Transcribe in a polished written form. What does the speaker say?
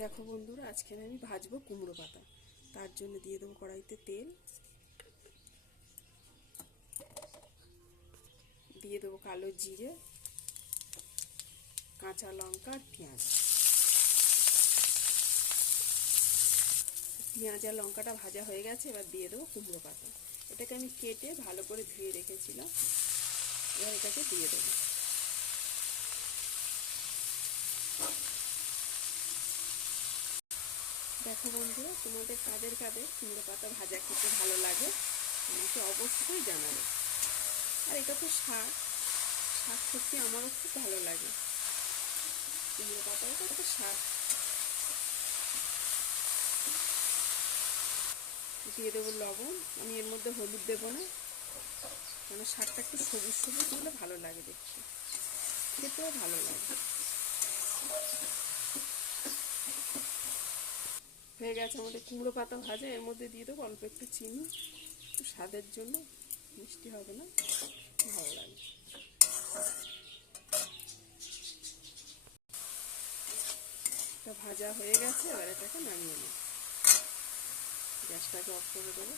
দেখো বন্ধুরা, আজকে আমি ভাজবো কুমড়ো পাতা। তার জন্য দিয়ে দেবো কড়াইতে তেল, দিয়ে দেবো কালো জিরে, কাঁচা লঙ্কা আর পেঁয়াজ। পেঁয়াজ আর লঙ্কাটা ভাজা হয়ে গেছে, এবার দিয়ে দেবো কুমড়ো পাতা। এটাকে আমি কেটে ভালো করে ধুয়ে রেখেছিলাম, এবার এটাকে দিয়ে দেবো। দেখো বন্ধুরা, তোমাদের কাদের কাদের কুমড়ো পাতা ভাজা খেতে ভালো লাগে আমাকে অবশ্যই জানাবে। আর এটা তো শাক সত্যি আমারও খুব ভালো লাগে। কুমড়ো পাতাও তো একটা শাক। দিয়ে দেবো লবণ। আমি এর মধ্যে হলুদ দেবো না, মানে শাকটা একটু সবুজ সবুজ হলে ভালো লাগে দেখতে, খেতেও ভালো লাগে। হয়ে গেছে আমাদের কুমড়ো পাতা ভাজা। এর মধ্যে দিয়ে দেবো অল্প একটু চিনি, একটু স্বাদের জন্য, মিষ্টি হবে না, ভালো লাগে। এটা ভাজা হয়ে গেছে, এবার এটাকে নামিয়ে নেব। গ্যাসটাকে অফ করে দেবো।